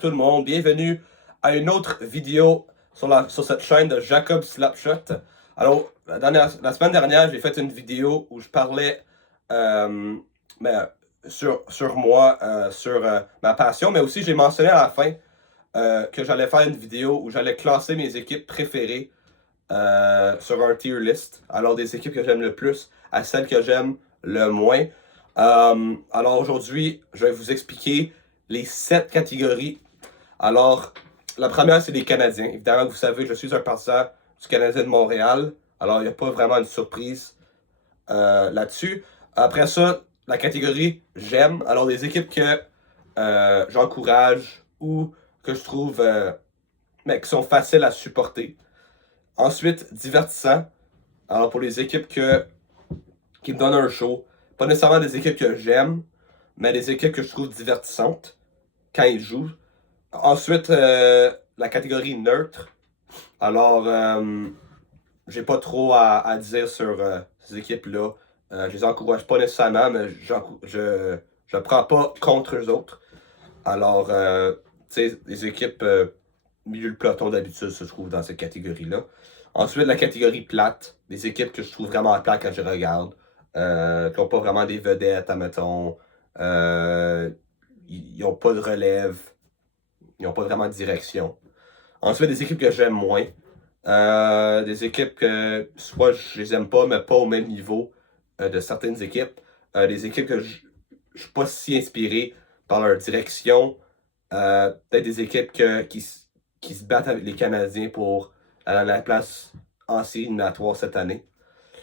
Tout le monde, bienvenue à une autre vidéo sur cette chaîne de Jacob Slapshot. Alors, la semaine dernière, j'ai fait une vidéo où je parlais ben, sur moi, sur ma passion, mais aussi j'ai mentionné à la fin que j'allais faire une vidéo où j'allais classer mes équipes préférées sur un tier list. Alors, des équipes que j'aime le plus à celles que j'aime le moins. Alors aujourd'hui, je vais vous expliquer les 7 catégories. Alors, la première, c'est les Canadiens. Évidemment, vous savez, je suis un partisan du Canadien de Montréal. Alors, il n'y a pas vraiment une surprise là-dessus. Après ça, la catégorie j'aime. Alors, des équipes que j'encourage ou que je trouve mais qui sont faciles à supporter. Ensuite, divertissant. Alors, pour les équipes qui me donnent un show. Pas nécessairement des équipes que j'aime, mais des équipes que je trouve divertissantes quand ils jouent. Ensuite, la catégorie neutre. Alors, j'ai pas trop à dire sur ces équipes-là. Je les encourage pas nécessairement, mais je prends pas contre eux autres. Alors, tu sais, les équipes milieu de peloton d'habitude se trouvent dans cette catégorie-là. Ensuite, la catégorie plate. Des équipes que je trouve vraiment plates quand je regarde. Qui n'ont pas vraiment des vedettes, admettons. Ils n'ont pas de relève. Ils n'ont pas vraiment de direction. Ensuite, des équipes que j'aime moins. Des équipes que soit je les aime pas, mais pas au même niveau de certaines équipes. Des équipes que je ne suis pas si inspiré par leur direction. Peut-être des équipes qui se battent avec les Canadiens pour aller à la place en série éliminatoire cette année.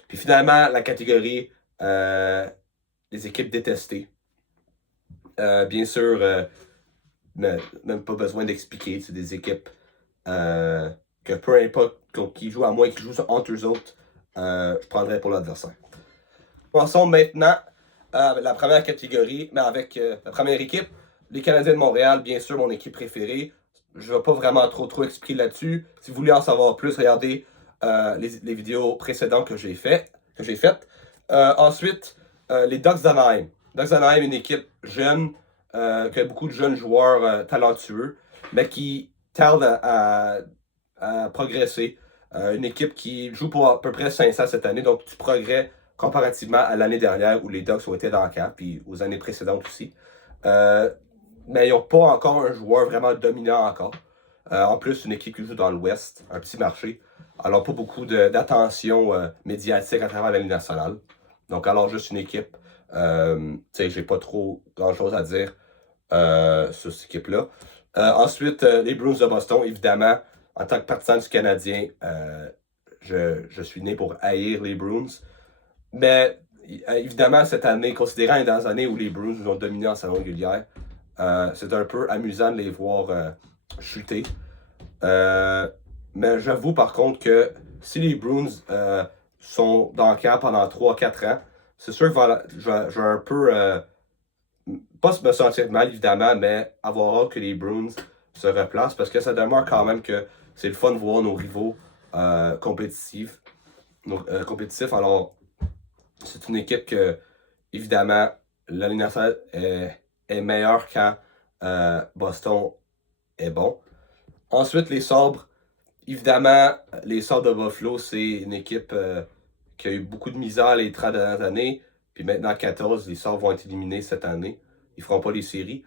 Puis finalement, la catégorie des équipes détestées. Bien sûr, même pas besoin d'expliquer. C'est des équipes que peu importe qui jouent, à moins qu'ils jouent entre eux autres, je prendrais pour l'adversaire. Passons maintenant avec la première catégorie, mais avec la première équipe, les Canadiens de Montréal, bien sûr, mon équipe préférée. Je ne vais pas vraiment trop expliquer là-dessus. Si vous voulez en savoir plus, regardez les vidéos précédentes que j'ai faites. Ensuite, les Ducks d'Anaheim. Ducks d'Anaheim, une équipe jeune, qui a beaucoup de jeunes joueurs talentueux, mais qui tarde à progresser. Une équipe qui joue pour à peu près 500 cette année, donc du progrès comparativement à l'année dernière où les Ducks ont été dans le camp, puis aux années précédentes aussi. Mais ils n'ont pas encore un joueur vraiment dominant encore. En plus, une équipe qui joue dans l'Ouest, un petit marché. Alors, pas beaucoup d'attention médiatique à travers la Ligue nationale. Donc, alors, juste une équipe. Tu sais, j'ai pas trop grand-chose à dire sur cette équipe-là. Ensuite, les Bruins de Boston, évidemment, en tant que partisan du Canadien, je suis né pour haïr les Bruins. Mais évidemment, cette année, considérant les dernières années où les Bruins nous ont dominé en saison régulière, c'est un peu amusant de les voir chuter. Mais j'avoue par contre que si les Bruins sont dans le camp pendant 3-4 ans, c'est sûr que je vais un peu, pas me sentir mal évidemment, mais avoir hâte que les Bruins se replacent parce que ça demeure quand même que c'est le fun de voir nos rivaux compétitifs. Alors, c'est une équipe que, évidemment, la Ligue nationale est meilleure quand Boston est bon. Ensuite, les Sabres. Évidemment, les Sabres de Buffalo, c'est une équipe qui a eu beaucoup de misère les 30 dernières années. Puis maintenant, 14, les Sabres vont être éliminés cette année. Ils ne feront pas les séries.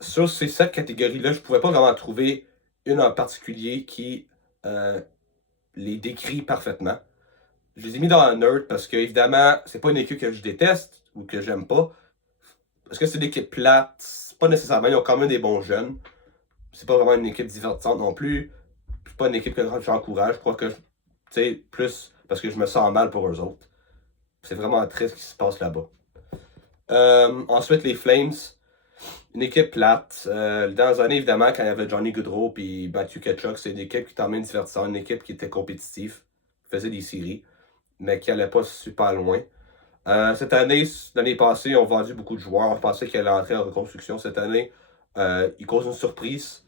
Sur ces 7 catégories-là, je ne pouvais pas vraiment trouver une en particulier qui les décrit parfaitement. Je les ai mis dans la nerd parce que, évidemment, c'est pas une équipe que je déteste ou que j'aime pas. Parce que c'est une équipe plate, c'est pas nécessairement, ils ont quand même des bons jeunes. C'est pas vraiment une équipe divertissante non plus. C'est pas une équipe que j'encourage. Je crois que, tu sais, plus parce que je me sens mal pour eux autres. C'est vraiment triste ce qui se passe là-bas. Ensuite, les Flames. Une équipe plate. Dans les années, évidemment, quand il y avait Johnny Gaudreau et Matthew Tkachuk, c'est une équipe qui t'emmène divertissante, une équipe qui était compétitive, qui faisait des séries, mais qui allait pas super loin. Cette année, l'année passée, ils ont vendu beaucoup de joueurs. On pensait qu'elle allait entrer en reconstruction cette année. Ils causent une surprise.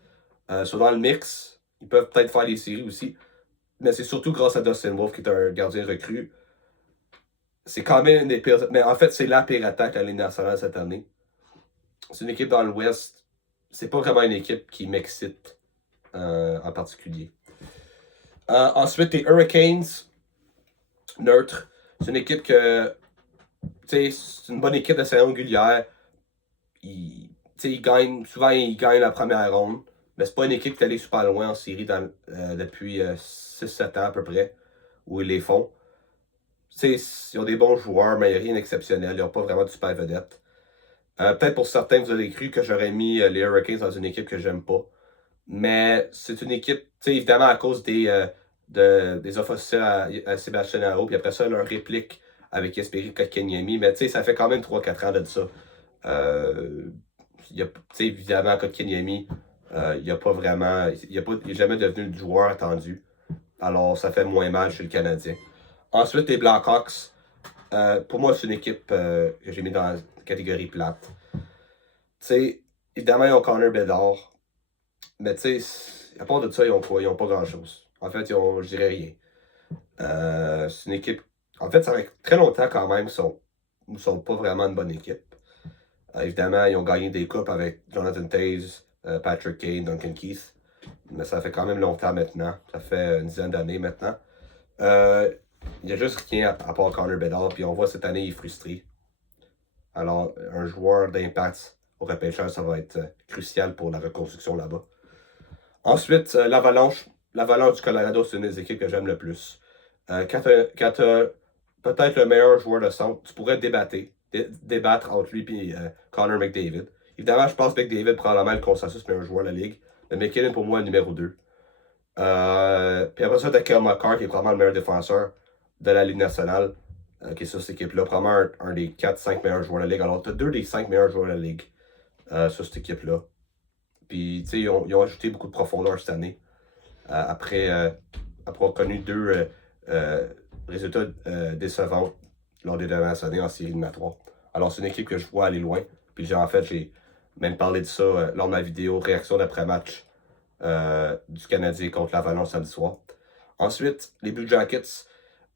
Ils sont dans le mix. Ils peuvent peut-être faire les séries aussi. Mais c'est surtout grâce à Dustin Wolf, qui est un gardien recru. C'est quand même une des pires. Mais en fait, c'est la pire attaque à la Ligue nationale cette année. C'est une équipe dans l'Ouest. c'est pas vraiment une équipe qui m'excite en particulier. Ensuite, les Hurricanes, neutre. C'est une équipe que, tu sais, c'est une bonne équipe de saison régulière. Ils gagnent, souvent ils gagnent la première ronde, mais c'est pas une équipe qui est allée super loin en série depuis 6-7 ans à peu près, où ils les font. Ils ont des bons joueurs, mais il n'y a rien d'exceptionnel. Ils n'ont pas vraiment de super vedette. Peut-être pour certains, vous avez cru que j'aurais mis les Hurricanes dans une équipe que j'aime pas. Mais c'est une équipe, évidemment, à cause des offres à Sébastien Aho, puis après ça, leur réplique avec Jesperi Kotkaniemi. Mais ça fait quand même 3-4 ans de ça. Évidemment, Kotkaniemi, il n'a pas vraiment. Il n'est jamais devenu le joueur attendu. Alors, ça fait moins mal chez le Canadien. Ensuite, les Blackhawks. Pour moi, c'est une équipe que j'ai mis dans la catégorie plate. Évidemment, ils ont Connor Bedard. Mais à part de ça, ils ont quoi? Ils ont pas grand-chose. En fait, je dirais rien. C'est une équipe. En fait, ça fait très longtemps quand même qu'ils ne sont pas vraiment une bonne équipe. Évidemment, ils ont gagné des coupes avec Jonathan Toews, Patrick Kane, Duncan Keith. Mais ça fait quand même longtemps maintenant. Ça fait une dizaine d'années maintenant. Il n'y a juste rien à part Connor Bedard. Puis on voit cette année, il est frustré. Alors, un joueur d'impact au repêchage, ça va être crucial pour la reconstruction là-bas. Ensuite, l'Avalanche. L'Avalanche du Colorado, c'est une des équipes que j'aime le plus. Quand tu as peut-être le meilleur joueur de centre, tu pourrais débattre entre lui et Connor McDavid. Évidemment, je pense que McDavid probablement le consensus meilleur joueur de la ligue. Mais McKinnon, pour moi, est numéro 2. Puis après ça, tu as Kyle McCarr, qui est probablement le meilleur défenseur de la Ligue nationale, qui est sur cette équipe-là. Probablement un des 4-5 meilleurs joueurs de la ligue. Alors, tu as 2 des 5 meilleurs joueurs de la ligue sur cette équipe-là. Puis, ils ont ajouté beaucoup de profondeur cette année. Après avoir connu 2 résultats décevants lors des dernières années en série éliminatoire. Alors, c'est une équipe que je vois aller loin. Puis, j'ai même parlé de ça lors de ma vidéo réaction d'après-match du Canadien contre l'Avalanche samedi soir. Ensuite, les Blue Jackets.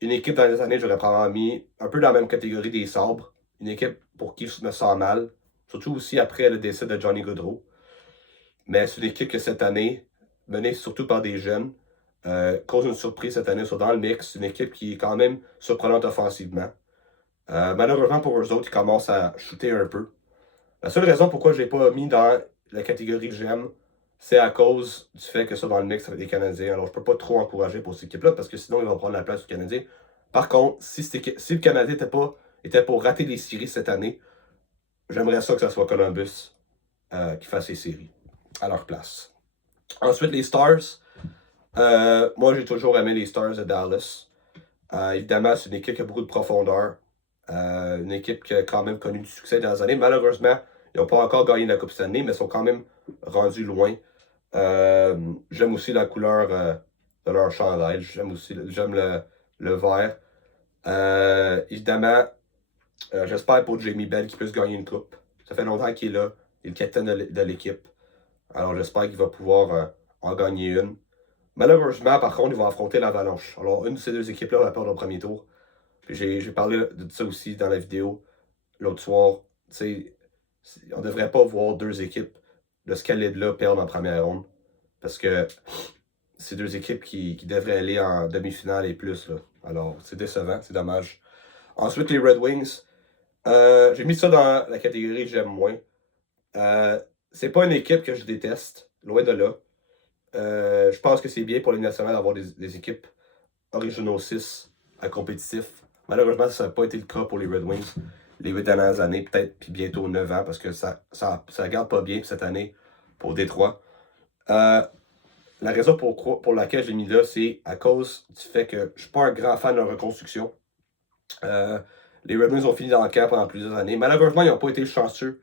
Une équipe dans les années, j'aurais probablement mis un peu dans la même catégorie des Sabres. Une équipe pour qui je me sens mal. Surtout aussi après le décès de Johnny Gaudreau. Mais c'est une équipe que cette année, menée surtout par des jeunes, cause une surprise cette année. Ils sont dans le mix. C'est une équipe qui est quand même surprenante offensivement. Malheureusement pour eux autres, ils commencent à shooter un peu. La seule raison pourquoi je ne l'ai pas mis dans la catégorie que j'aime, c'est à cause du fait que ça dans le mix avec les Canadiens. Alors je peux pas trop encourager pour cette équipe-là parce que sinon ils vont prendre la place du Canadien. Par contre, si le Canadien était pour rater les séries cette année, j'aimerais ça que ce soit Columbus qui fasse les séries à leur place. Ensuite, les Stars. Moi, j'ai toujours aimé les Stars de Dallas. Évidemment, c'est une équipe qui a beaucoup de profondeur. Une équipe qui a quand même connu du succès dans les années. Malheureusement, ils n'ont pas encore gagné la Coupe cette année, mais ils sont quand même rendus loin. J'aime aussi la couleur de leur chandail. J'aime le vert. Évidemment, j'espère pour Jamie Benn qu'il puisse gagner une coupe. Ça fait longtemps qu'il est là. Il est le capitaine de l'équipe. Alors j'espère qu'il va pouvoir en gagner une. Malheureusement, par contre, ils vont affronter l'Avalanche. Alors une de ces 2 équipes-là va perdre au premier tour. Puis j'ai parlé de ça aussi dans la vidéo l'autre soir. On ne devrait pas voir 2 équipes de ce calibre-là perdre en première ronde. Parce que c'est 2 équipes qui devraient aller en demi-finale et plus. Là. Alors, c'est décevant, c'est dommage. Ensuite, les Red Wings. J'ai mis ça dans la catégorie que j'aime moins. C'est pas une équipe que je déteste, loin de là. Je pense que c'est bien pour les nationales d'avoir des équipes originaux 6 à compétitif. Malheureusement, ça n'a pas été le cas pour les Red Wings les 8 dernières années, peut-être, puis bientôt 9 ans, parce que ça garde pas bien cette année pour Détroit. La raison pour laquelle j'ai mis là, c'est à cause du fait que je suis pas un grand fan de la reconstruction. Les Red Wings ont fini dans le camp pendant plusieurs années. Malheureusement, ils n'ont pas été chanceux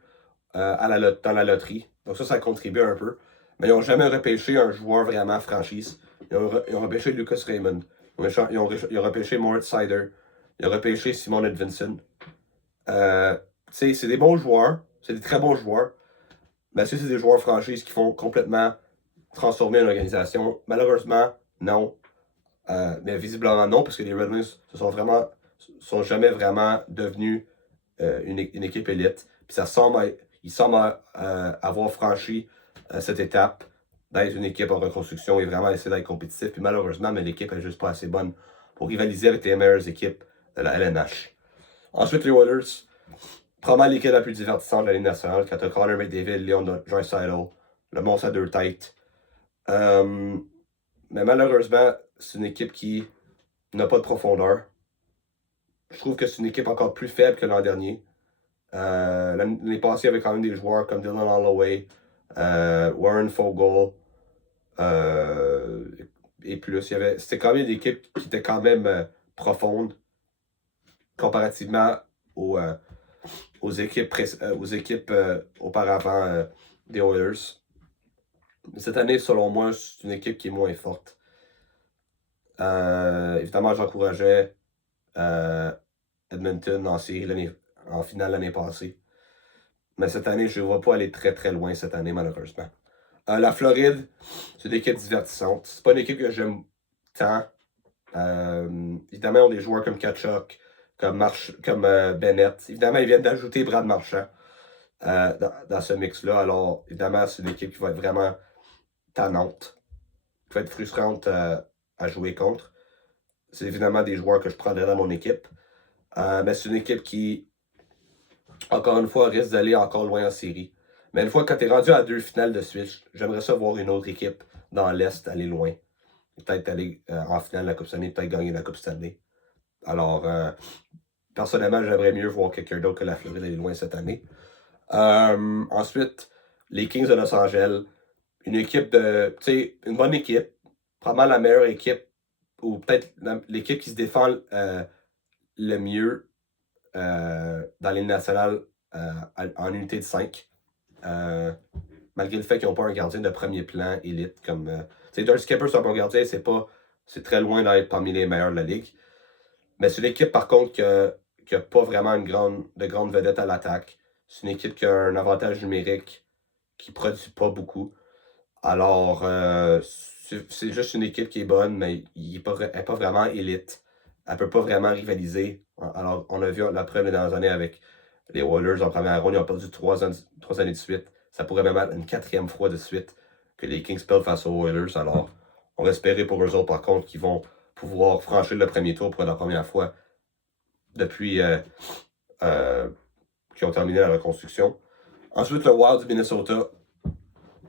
dans la loterie. Donc ça contribue un peu. Mais ils n'ont jamais repêché un joueur vraiment franchise. Ils ont repêché Lucas Raymond. Ils ont repêché Moritz Seider. Ils ont repêché Simon Edvinsson. C'est des bons joueurs. C'est des très bons joueurs. Mais c'est des joueurs franchises qui font complètement transformer une organisation. Malheureusement, non. Mais visiblement non, parce que les Red Wings sont jamais vraiment devenus une équipe élite. Puis ils semblent avoir franchi cette étape d'être une équipe en reconstruction et vraiment essayer d'être compétitif. Puis malheureusement, mais l'équipe est juste pas assez bonne pour rivaliser avec les meilleures équipes de la LNH. Ensuite, les Oilers, probablement l'équipe la plus divertissante de la Ligue nationale, quand t'as Connor McDavid, Leon Draisaitl, le monstre à deux têtes. Mais malheureusement, c'est une équipe qui n'a pas de profondeur. Je trouve que c'est une équipe encore plus faible que l'an dernier. L'année passée, il y avait quand même des joueurs comme Dylan Holloway, Warren Fogle, et plus. C'était quand même une équipe qui était quand même profonde comparativement aux équipes auparavant des Oilers. Cette année, selon moi, c'est une équipe qui est moins forte. Évidemment, j'encourageais Edmonton en finale l'année passée. Mais cette année, je ne vois pas aller très très loin cette année, malheureusement. La Floride, c'est une équipe divertissante. C'est pas une équipe que j'aime tant. Évidemment, on a des joueurs comme Tkachuk, comme Bennett. Évidemment, ils viennent d'ajouter Brad Marchand dans ce mix-là. Alors, évidemment, c'est une équipe qui va être vraiment tannante, qui va être frustrante à jouer contre. C'est évidemment des joueurs que je prendrais dans mon équipe. Mais c'est une équipe qui, encore une fois, risque d'aller encore loin en série. Mais une fois que tu es rendu à 2 finales de suite, j'aimerais ça voir une autre équipe dans l'Est aller loin. Peut-être aller en finale de la Coupe Stanley, peut-être gagner la Coupe Stanley. Alors, personnellement, j'aimerais mieux voir quelqu'un d'autre que la Floride aller loin cette année. Ensuite, les Kings de Los Angeles. Une équipe une bonne équipe. Probablement la meilleure équipe, ou peut-être l'équipe qui se défend le mieux dans l'Union nationale en unité de 5. Malgré le fait qu'ils n'ont pas un gardien de premier plan élite comme. Darcy Kuemper, c'est un bon gardien, c'est très loin d'être parmi les meilleurs de la ligue. Mais c'est une équipe, par contre, qui n'a pas vraiment de grande vedette à l'attaque. C'est une équipe qui a un avantage numérique qui ne produit pas beaucoup. Alors, c'est juste une équipe qui est bonne, mais elle n'est pas vraiment élite. Elle ne peut pas vraiment rivaliser. Alors, on a vu la preuve les dernières années avec les Oilers en première ronde. Ils ont perdu 3 années de suite. Ça pourrait même être une 4e fois de suite que les Kings perdent face aux Oilers. Alors, on va espérer pour eux autres, par contre, qu'ils vont pouvoir franchir le premier tour pour la première fois depuis qu'ils ont terminé la reconstruction. Ensuite, le Wild du Minnesota.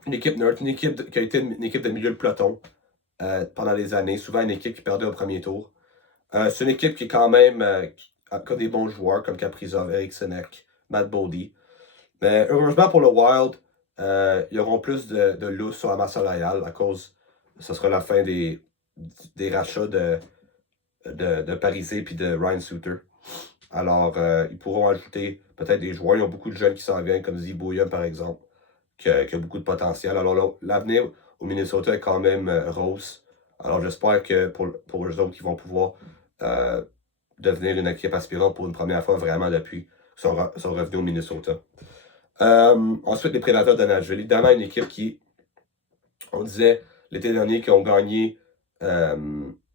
Une équipe qui a été une équipe de milieu de peloton pendant les années. Souvent une équipe qui perdait au premier tour. C'est une équipe qui est quand même qui a des bons joueurs comme Kaprizov, Eric Senek, Matt Boldy. Mais heureusement pour le Wild, ils auront plus de lousse sur la masse salariale à cause, ce sera la fin des rachats de Parisé puis de Ryan Suter. Alors, ils pourront ajouter peut-être des joueurs. Ils ont beaucoup de jeunes qui s'en viennent, comme Zibouya par exemple, qui a beaucoup de potentiel. Alors, l'avenir au Minnesota est quand même rose. Alors, j'espère que pour eux autres, ils vont pouvoir devenir une équipe aspirante pour une première fois vraiment depuis qu'ils sont revenus au Minnesota. Ensuite, les Prédateurs de Nashville. Évidemment, une équipe qui, on disait l'été dernier, qui ont gagné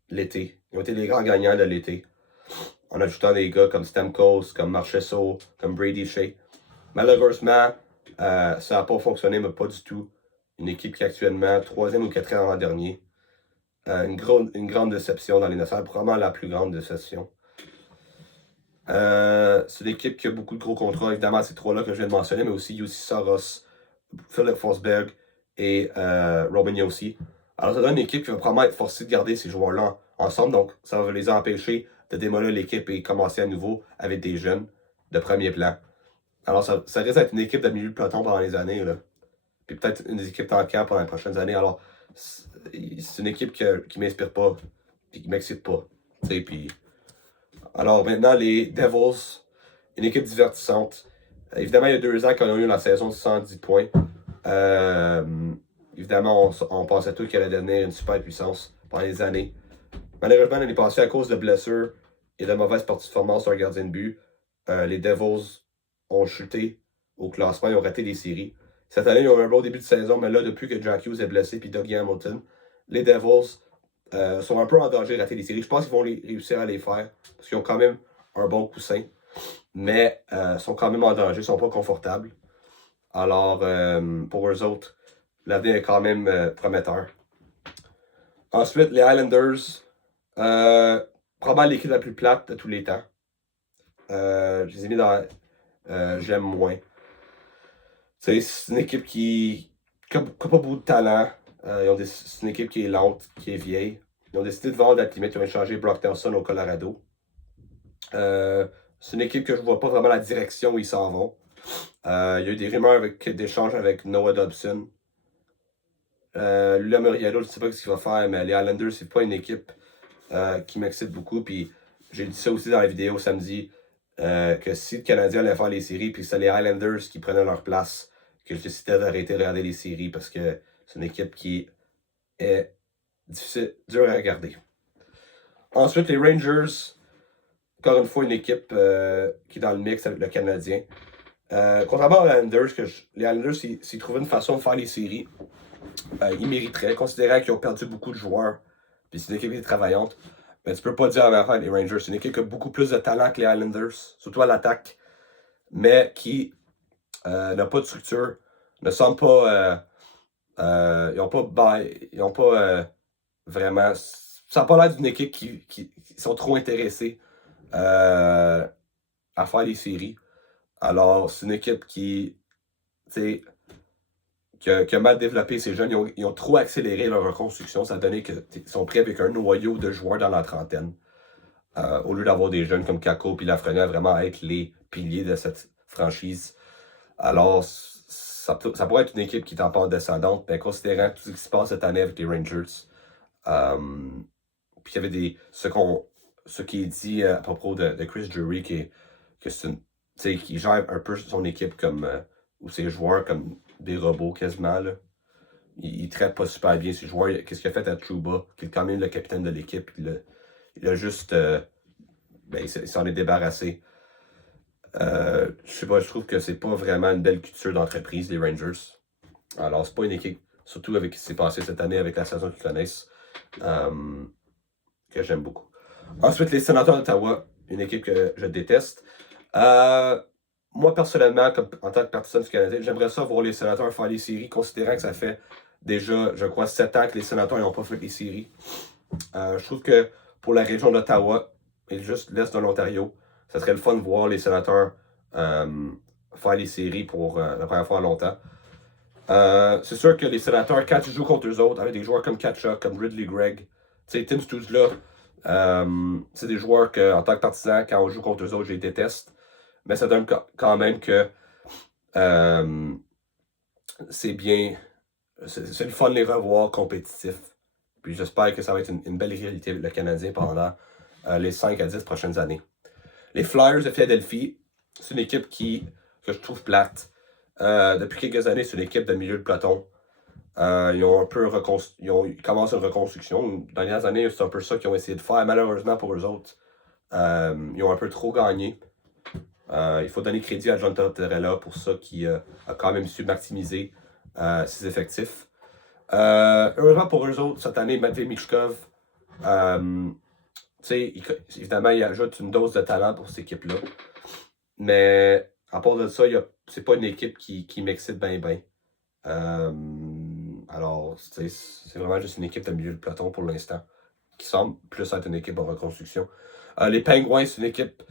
l'été. Ils ont été les grands gagnants de l'été. En ajoutant des gars comme Stamkos, comme Marchessault, comme Brady Shea. Malheureusement, ça n'a pas fonctionné, mais pas du tout. Une équipe qui est actuellement 3e ou 4e avant-dernier. Une grande déception dans les nationales, probablement la plus grande déception. C'est une équipe qui a beaucoup de gros contrats. Évidemment, ces 3-là que je viens de mentionner, mais aussi Jussi Saros, Philip Forsberg et Robin Josi. Alors, ça donne une équipe qui va probablement être forcée de garder ces joueurs-là ensemble. Donc, ça va les empêcher de démolir l'équipe et commencer à nouveau avec des jeunes de premier plan. Alors, ça risque d'être une équipe de milieu de peloton pendant les années. Là. Puis peut-être une des équipes en camp pendant les prochaines années. Alors, c'est une équipe qui m'inspire pas. Puis qui m'excite pas. Puis... Alors, maintenant, les Devils. Une équipe divertissante. Évidemment, il y a 2 ans, quand on a eu la saison de 110 points. Évidemment, on pensait tous qu'elle allait devenir une super puissance pendant les années. Malheureusement, l'année passée, à cause de blessures et de mauvaises performances sur un gardien de but, les Devils ont chuté au classement, ils ont raté les séries. Cette année, ils ont eu un bon début de saison, mais là, depuis que Jack Hughes est blessé puis Dougie Hamilton, les Devils sont un peu en danger de rater les séries. Je pense qu'ils vont réussir à les faire parce qu'ils ont quand même un bon coussin, mais sont quand même en danger, ils sont pas confortables. Alors, pour eux autres, l'avenir est quand même prometteur. Ensuite, les Islanders, probablement l'équipe la plus plate de tous les temps. Je les ai mis dans j'aime moins. C'est une équipe qui n'a pas beaucoup de talent. C'est une équipe qui est lente, qui est vieille. Ils ont décidé de vendre la limite. Ils ont échangé Brock Nelson au Colorado. C'est une équipe que je ne vois pas vraiment la direction où ils s'en vont. Il y a eu des rumeurs d'échanges avec Noah Dobson. Lula Moriello, je ne sais pas ce qu'il va faire, mais les Islanders, c'est pas une équipe qui m'excite beaucoup. Puis j'ai dit ça aussi dans la vidéo samedi, que si le Canadien allait faire les séries, puis c'est les Islanders qui prenaient leur place, que je décidais d'arrêter de regarder les séries parce que c'est une équipe qui est dure à regarder. Ensuite, les Rangers, encore une fois, une équipe qui est dans le mix avec le Canadien. Contrairement aux Islanders, les Islanders, s'ils trouvaient une façon de faire les séries, ils mériteraient, considérant qu'ils ont perdu beaucoup de joueurs. Puis c'est une équipe qui est travaillante. Mais tu peux pas dire la même affaire les Rangers. C'est une équipe qui a beaucoup plus de talent que les Islanders, surtout à l'attaque, mais qui n'a pas de structure, ne semble pas. Ils n'ont pas vraiment. Ça n'a pas l'air d'une équipe qui sont trop intéressés à faire les séries. Alors, c'est une équipe qui a mal développé ces jeunes. Ils ont trop accéléré leur reconstruction. Ça a donné qu'ils sont pris avec un noyau de joueurs dans la trentaine. Au lieu d'avoir des jeunes comme Kako et Lafrenière vraiment être les piliers de cette franchise. Alors, ça pourrait être une équipe qui est en pente descendante, mais considérant tout ce qui se passe cette année avec les Rangers, puis il y avait ce qui est dit à propos de Chris Drury, qui gère un peu son équipe comme, ou ses joueurs comme des robots quasiment. Là. Il traite pas super bien ses joueurs. Qu'est-ce qu'il a fait à Trouba, qui est quand même le capitaine de l'équipe. Il a juste. Il s'en est débarrassé. Je sais pas, je trouve que c'est pas vraiment une belle culture d'entreprise, les Rangers. Alors, c'est pas une équipe, surtout avec ce qui s'est passé cette année avec la saison qu'ils connaissent, que j'aime beaucoup. Ensuite, les Sénateurs d'Ottawa, une équipe que je déteste. Moi, personnellement, en tant que partisan du Canadien, j'aimerais ça voir les Sénateurs faire les séries, considérant que ça fait déjà, je crois, 7 ans que les Sénateurs n'ont pas fait les séries. Je trouve que pour la région d'Ottawa et juste l'Est de l'Ontario, ça serait le fun de voir les Sénateurs faire les séries pour la première fois en longtemps. C'est sûr que les Sénateurs, quand ils jouent contre eux autres, avec des joueurs comme Katchuk, comme Ridley Gregg, Tim Stützle, c'est des joueurs que, en tant que partisan, quand on joue contre eux autres, je les déteste. Mais ça donne quand même que c'est bien. C'est le fun de les revoir compétitifs. Puis j'espère que ça va être une belle réalité avec le Canadien pendant les 5 à 10 prochaines années. Les Flyers de Philadelphie, c'est une équipe que je trouve plate. Depuis quelques années, c'est une équipe de milieu de peloton. Ils ont un peu ils commencent une reconstruction. Dans les dernières années, c'est un peu ça qu'ils ont essayé de faire. Malheureusement pour eux autres, ils ont un peu trop gagné. Il faut donner crédit à John Tortorella pour ça, qui a quand même su maximiser ses effectifs. Heureusement pour eux autres, cette année, Matvei Michkov, évidemment, il ajoute une dose de talent pour cette équipe-là. Mais à part de ça, c'est pas une équipe qui m'excite bien. Alors, c'est vraiment juste une équipe de milieu de peloton pour l'instant, qui semble plus être une équipe en reconstruction. Les Penguins, c'est une équipe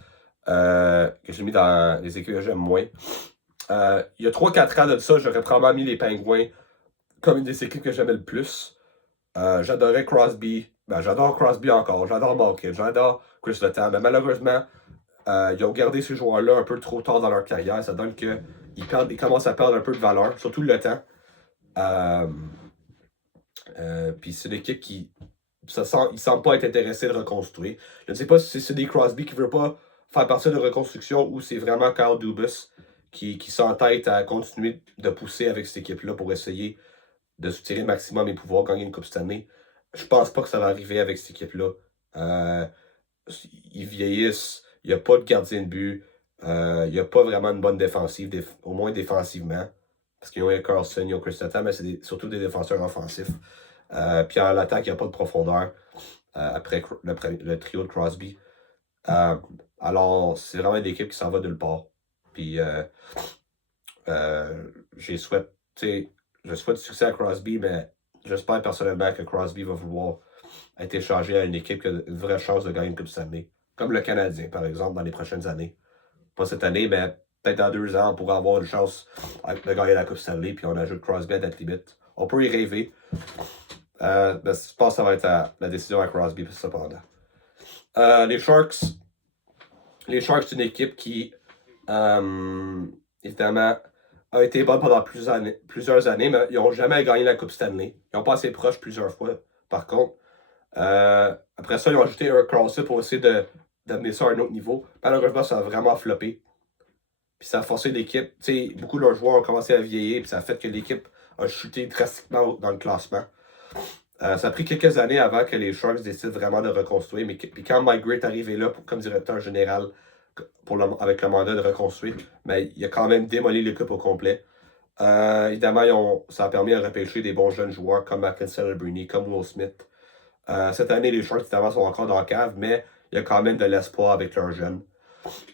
que j'ai mis dans les équipes que j'aime moins. Il y a 3-4 ans de ça, j'aurais probablement mis les Penguins comme une des équipes que j'aimais le plus. J'adorais Crosby. J'adore Crosby encore. J'adore Malkin. J'adore Chris Letang. Mais malheureusement, ils ont gardé ces joueurs-là un peu trop tard dans leur carrière. Ça donne qu'ils commencent à perdre un peu de valeur, surtout le temps. Puis c'est une équipe qui il semble pas être intéressé de reconstruire. Je ne sais pas si c'est Sidney Crosby qui veut pas faire partie de reconstruction ou c'est vraiment Kyle Dubas qui s'entête à continuer de pousser avec cette équipe-là pour essayer de soutirer le maximum et pouvoir gagner une Coupe cette année. Je pense pas que ça va arriver avec cette équipe-là. Ils vieillissent, il n'y a pas de gardien de but, il n'y a pas vraiment une bonne défensive, au moins défensivement. Parce qu'ils ont Carlson, ils ont Chris Letang, mais c'est surtout des défenseurs offensifs. Puis en l'attaque, il n'y a pas de profondeur après le trio de Crosby. Alors, c'est vraiment une équipe qui s'en va de nulle part. Puis, j'ai souhaité je souhaite du succès à Crosby, mais j'espère personnellement que Crosby va vouloir être échangé à une équipe qui a une vraie chance de gagner une Coupe Stanley. Comme le Canadien, par exemple, dans les prochaines années. Pas cette année, mais peut-être dans 2 ans, on pourra avoir une chance de gagner la Coupe Stanley, puis on ajoute Crosby à date limite. On peut y rêver. Mais je pense que ça va être la décision à Crosby, cependant. Les Sharks, c'est une équipe qui, évidemment, a été bonne pendant plusieurs années, mais ils n'ont jamais gagné la Coupe Stanley. Ils ont passé proche plusieurs fois, par contre. Après ça, ils ont ajouté Erik Karlsson pour essayer d'amener ça à un autre niveau. Malheureusement, ça a vraiment floppé. Puis ça a forcé l'équipe. Beaucoup de leurs joueurs ont commencé à vieillir, puis ça a fait que l'équipe a chuté drastiquement dans le classement. Ça a pris quelques années avant que les Sharks décident vraiment de reconstruire. Mais puis quand Mike Gray est arrivé là comme directeur général avec le mandat de reconstruire, mais il a quand même démoli l'équipe au complet. Évidemment, ça a permis de repêcher des bons jeunes joueurs comme Mackinson Celebrini, comme Will Smith. Cette année, les Sharks évidemment sont encore dans la cave, mais il y a quand même de l'espoir avec leurs jeunes.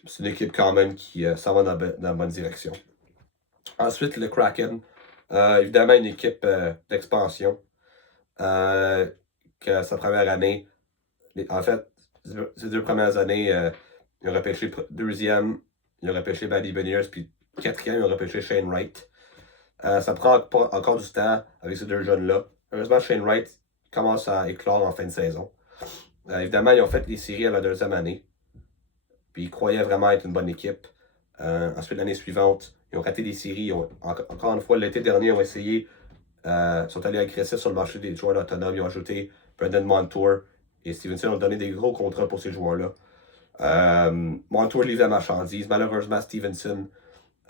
C'est une équipe quand même qui s'en va dans la bonne direction. Ensuite, le Kraken. Évidemment, une équipe d'expansion. Que sa première année, en fait, ces 2 premières années, ils ont repêché deuxième, ils ont repêché Buddy Beniers, puis quatrième, ils ont repêché Shane Wright. Ça prend encore du temps avec ces 2 jeunes-là. Heureusement, Shane Wright commence à éclore en fin de saison. Évidemment, ils ont fait les séries à la 2e année. Puis ils croyaient vraiment être une bonne équipe. Ensuite, l'année suivante, ils ont raté des séries. Encore une fois, l'été dernier, ils ont essayé. Sont allés agressifs sur le marché des joueurs autonomes. Ils ont ajouté Brendan Montour et Stevenson ont donné des gros contrats pour ces joueurs-là. Montour livre la marchandise. Malheureusement, Stevenson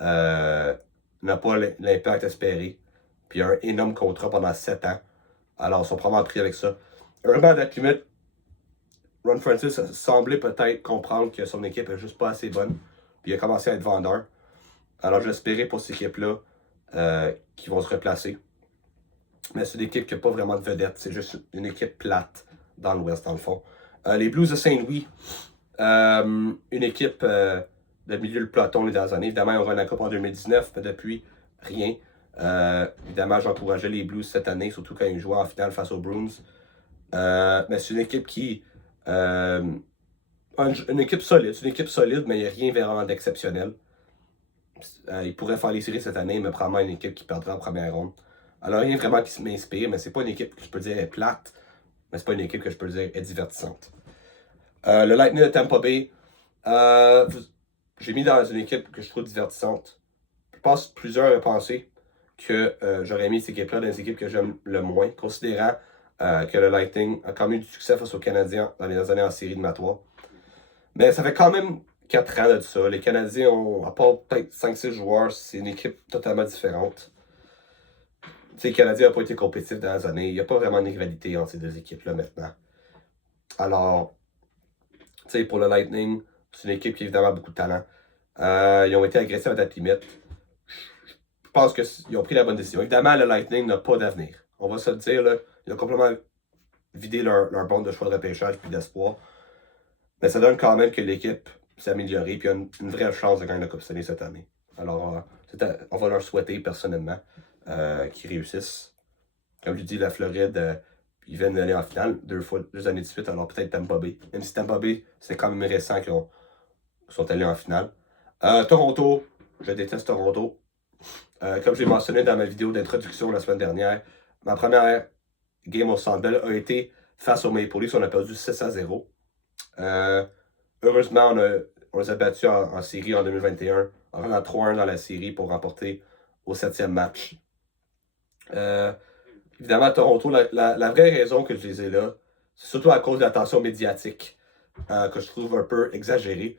n'a pas l'impact espéré. Puis il a un énorme contrat pendant 7 ans. Alors, ils sont probablement pris avec ça. Heureusement, à la limite, Ron Francis semblait peut-être comprendre que son équipe n'est juste pas assez bonne. Puis il a commencé à être vendeur. Alors, j'espérais pour cette équipe-là qu'ils vont se replacer. Mais c'est une équipe qui n'a pas vraiment de vedette. C'est juste une équipe plate dans l'Ouest, dans le fond. Les Blues de Saint-Louis, une équipe de milieu de peloton les dernières années. Évidemment, ils ont gagné la Coupe en 2019, mais depuis, rien. Évidemment, j'encourageais les Blues cette année, surtout quand ils jouaient en finale face aux Bruins. Mais c'est une équipe qui... une équipe solide. C'est une équipe solide, mais il n'y a rien vraiment d'exceptionnel. Ils pourraient faire les séries cette année, mais probablement une équipe qui perdra en première ronde. Alors, rien vraiment qui m'inspire, mais c'est pas une équipe que je peux dire est plate, mais c'est pas une équipe que je peux dire est divertissante. Le Lightning de Tampa Bay, j'ai mis dans une équipe que je trouve divertissante. Je pense que plusieurs ont pensé que j'aurais mis cette équipe-là dans les équipes que j'aime le moins, considérant que le Lightning a quand même eu du succès face aux Canadiens dans les années en série éliminatoire. Mais ça fait quand même 4 ans de ça. Les Canadiens ont, à part peut-être 5-6 joueurs, c'est une équipe totalement différente. Les Canadiens n'ont pas été compétitifs dans les années. Il n'y a pas vraiment de rivalité entre ces 2 équipes-là maintenant. Alors, pour le Lightning, c'est une équipe qui a évidemment beaucoup de talent. Ils ont été agressifs à date limite. Je pense qu'ils ont pris la bonne décision. Évidemment, le Lightning n'a pas d'avenir. On va se le dire, là, ils ont complètement vidé leur bande de choix de repêchage et d'espoir. Mais ça donne quand même que l'équipe s'est améliorée et a une vraie chance de gagner la Coupe Stanley cette année. Alors, on va leur souhaiter personnellement qu'ils réussissent. Comme je dis, la Floride, ils viennent d'aller en finale 2 années de suite, alors peut-être Tampa Bay. Même si Tampa Bay, c'est quand même récent qu'ils sont allés en finale. Toronto, je déteste Toronto. Comme je l'ai mentionné dans ma vidéo d'introduction la semaine dernière, ma première game au Centre Bell a été face aux Maple Leafs. On a perdu 6-0. Heureusement, on les a battus en série en 2021, en rendant 3-1 dans la série pour remporter au 7e match. Évidemment, Toronto, la vraie raison que je les ai là, c'est surtout à cause de l'attention médiatique que je trouve un peu exagérée.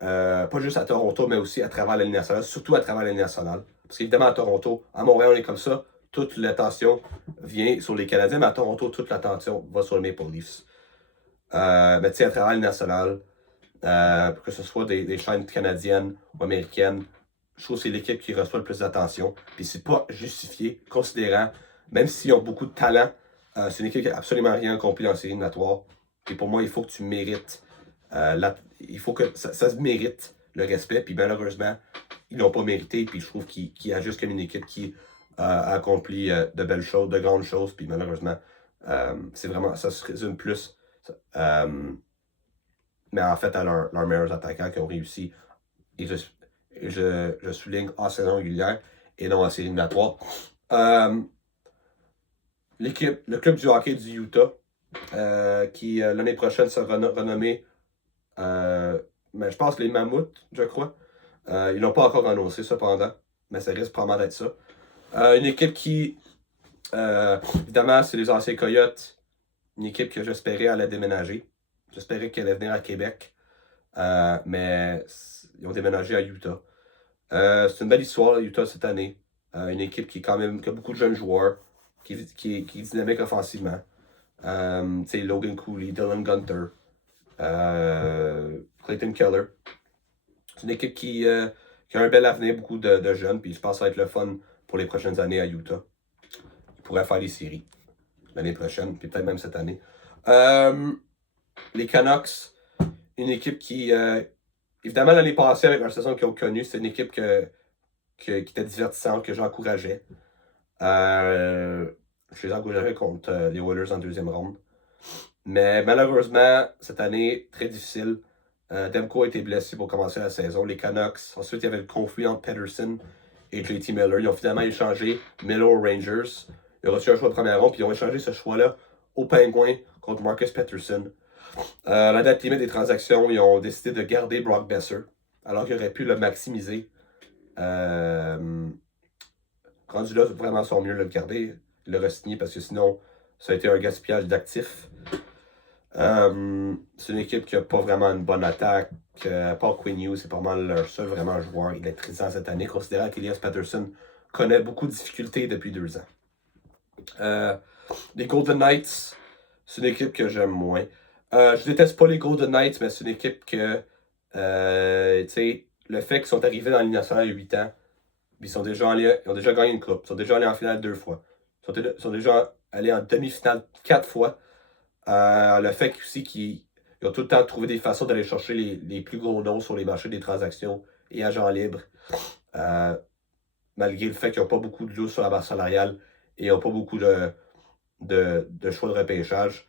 Pas juste à Toronto, mais aussi à travers la Ligue nationale, surtout à travers la Ligue nationale. Parce qu'évidemment, à Toronto, à Montréal, on est comme ça, toute l'attention vient sur les Canadiens, mais à Toronto, toute l'attention va sur les Maple Leafs. Mais tu sais, à travers la Ligue nationale, que ce soit des chaînes canadiennes ou américaines, je trouve que c'est l'équipe qui reçoit le plus d'attention. Puis c'est pas justifié, considérant, même s'ils ont beaucoup de talent, c'est une équipe qui n'a absolument rien accompli en série éliminatoire. Et pour moi, il faut que tu mérites. Il faut que ça se mérite le respect. Puis malheureusement, ils l'ont pas mérité. Puis je trouve qu'ils agissent comme une équipe qui a accompli de belles choses, de grandes choses, puis malheureusement, c'est vraiment, ça se résume plus, mais en fait, à leurs meilleurs attaquants qui ont réussi, et je souligne en saison régulière et non en série éliminatoire. Le club du hockey du Utah, qui l'année prochaine sera renommé, mais je pense les Mammouths, je crois. Ils l'ont pas encore annoncé cependant, mais ça risque probablement d'être ça. Une équipe qui, évidemment, c'est les anciens Coyotes. Une équipe que j'espérais allait déménager. J'espérais qu'elle allait venir à Québec. Mais ils ont déménagé à Utah. C'est une belle histoire, Utah, cette année. Une équipe qui, quand même, qui a beaucoup de jeunes joueurs, qui est dynamique offensivement. Logan Cooley, Dylan Gunter, Clayton Keller. C'est une équipe qui a un bel avenir, beaucoup de jeunes, puis je pense que ça va être le fun pour les prochaines années à Utah. Ils pourraient faire les séries l'année prochaine, puis peut-être même cette année. Les Canucks, une équipe qui, évidemment, l'année passée, avec leur saison qu'ils ont connue, c'est une équipe qui était divertissante, que j'encourageais. Je les encourageais contre les Oilers en deuxième ronde. Mais malheureusement, cette année, très difficile. Demko a été blessé pour commencer la saison. Les Canucks. Ensuite, il y avait le conflit entre Peterson et JT Miller. Ils ont finalement échangé Miller aux Rangers. Ils ont reçu un choix de première ronde, puis ils ont échangé ce choix-là aux Penguins contre Marcus Peterson. La date limite des transactions, ils ont décidé de garder Brock Besser, alors qu'ils auraient pu le maximiser. Rendu là, vraiment, sont mieux de le garder, le re-signer, parce que sinon, ça a été un gaspillage d'actifs. C'est une équipe qui n'a pas vraiment une bonne attaque. À part Quinn Hughes, c'est pas mal leur seul vraiment joueur électrisant cette année, considérant qu'Elias Patterson connaît beaucoup de difficultés depuis 2 ans. Les Golden Knights, c'est une équipe que j'aime moins. Je déteste pas les Golden Knights, mais c'est une équipe que, tu sais, le fait qu'ils sont arrivés dans la Ligue nationale à 8 ans, ils ont déjà gagné une coupe, ils sont déjà allés en finale 2 fois, ils sont déjà allés en demi-finale 4 fois. Le fait aussi qu'ils ont tout le temps trouvé des façons d'aller chercher les plus gros noms sur les marchés des transactions et agents libres, malgré le fait qu'ils n'ont pas beaucoup de loups sur la base salariale et n'ont pas beaucoup de choix de repêchage.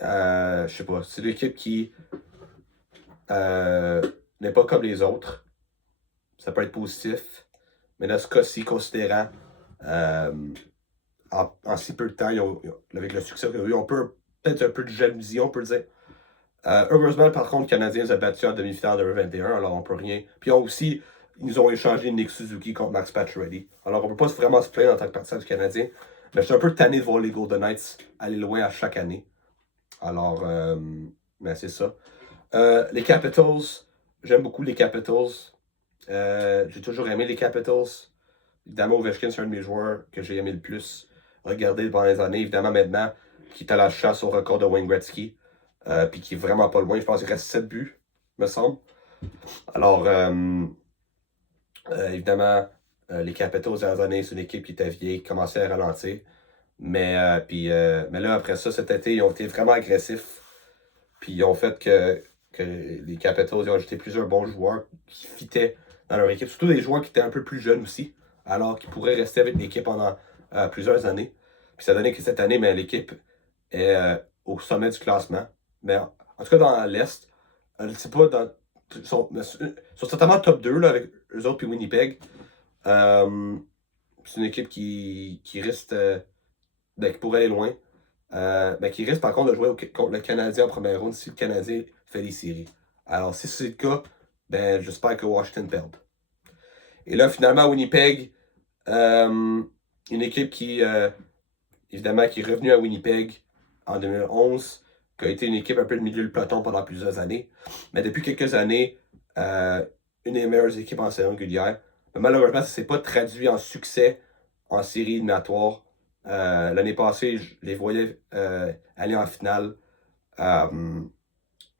Je sais pas, c'est une équipe qui n'est pas comme les autres. Ça peut être positif, mais dans ce cas-ci, considérant en si peu de temps, avec le succès qu'ils ont eu, on peut peut-être un peu de jalousie, on peut dire. Heureusement, par contre, le Canadien les a battus en demi-finale de 2021, alors on peut rien. Puis ils nous ont échangé Nick Suzuki contre Max Pacioretty. Alors on peut pas vraiment se plaindre en tant que partisan du Canadien. Mais je suis un peu tanné de voir les Golden Knights aller loin à chaque année. Alors, mais c'est ça. Les Capitals, j'aime beaucoup les Capitals. J'ai toujours aimé les Capitals. Évidemment, Ovechkin, c'est un de mes joueurs que j'ai aimé le plus regarder pendant les années. Évidemment, maintenant, qui est à la chasse au record de Wayne Gretzky. Puis qui est vraiment pas loin. Je pense qu'il reste 7 buts, me semble. Alors, évidemment, les Capitals, ces années, c'est une équipe qui était vieille, qui commençait à ralentir. Mais là, après ça, cet été, ils ont été vraiment agressifs. Puis ils ont fait que les Capitals ils ont ajouté plusieurs bons joueurs qui fitaient dans leur équipe. Surtout des joueurs qui étaient un peu plus jeunes aussi. Alors qu'ils pourraient rester avec l'équipe pendant plusieurs années. Puis ça a donné que cette année, mais l'équipe est au sommet du classement. Mais en tout cas, dans l'Est, je ne sais pas, ils sont certainement top 2 là, avec eux autres puis Winnipeg. C'est une équipe qui risque qui pourrait aller loin. Mais qui risque par contre de jouer contre le Canadien en première ronde si le Canadien fait les séries. Alors si c'est le cas, ben j'espère que Washington perde. Et là, finalement, Winnipeg, une équipe qui, évidemment, qui est revenue à Winnipeg en 2011, qui a été une équipe un peu de milieu de peloton pendant plusieurs années. Mais depuis quelques années, une des meilleures équipes en saison régulière. Mais malheureusement, ça ne s'est pas traduit en succès en série éliminatoire. L'année passée, je les voyais aller en finale.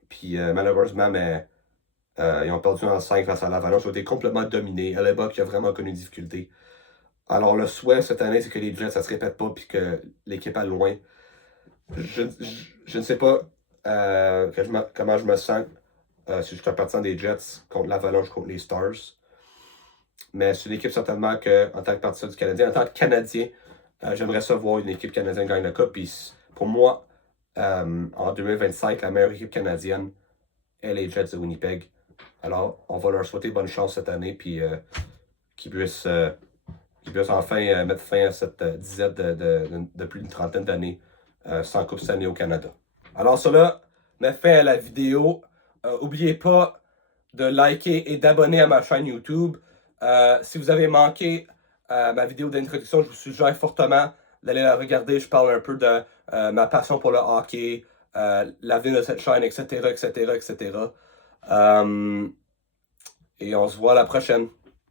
Puis malheureusement, mais, ils ont perdu en 5 face à l'Avalanche. Ils ont été complètement dominés. Hellebuck qui a vraiment connu des difficultés. Alors le souhait cette année, c'est que les Jets, ça se répète pas puis que l'équipe aille loin. Je ne sais pas comment je me sens si je suis un partisan des Jets contre l'Avalanche, contre les Stars. Mais c'est une équipe certainement que, en tant que partisan du Canadien, en tant que Canadien, j'aimerais ça voir une équipe canadienne gagner le Cup. Puis pour moi, en 2025, la meilleure équipe canadienne est les Jets de Winnipeg. Alors, on va leur souhaiter bonne chance cette année, puis qu'ils puissent, enfin mettre fin à cette disette de plus d'une trentaine d'années sans Coupe Stanley au Canada. Alors, cela met fin à la vidéo. N'oubliez pas de liker et d'abonner à ma chaîne YouTube. Si vous avez manqué ma vidéo d'introduction, je vous suggère fortement d'aller la regarder. Je parle un peu de ma passion pour le hockey, l'avenir de cette chaîne, etc., etc., etc. Et on se voit à la prochaine.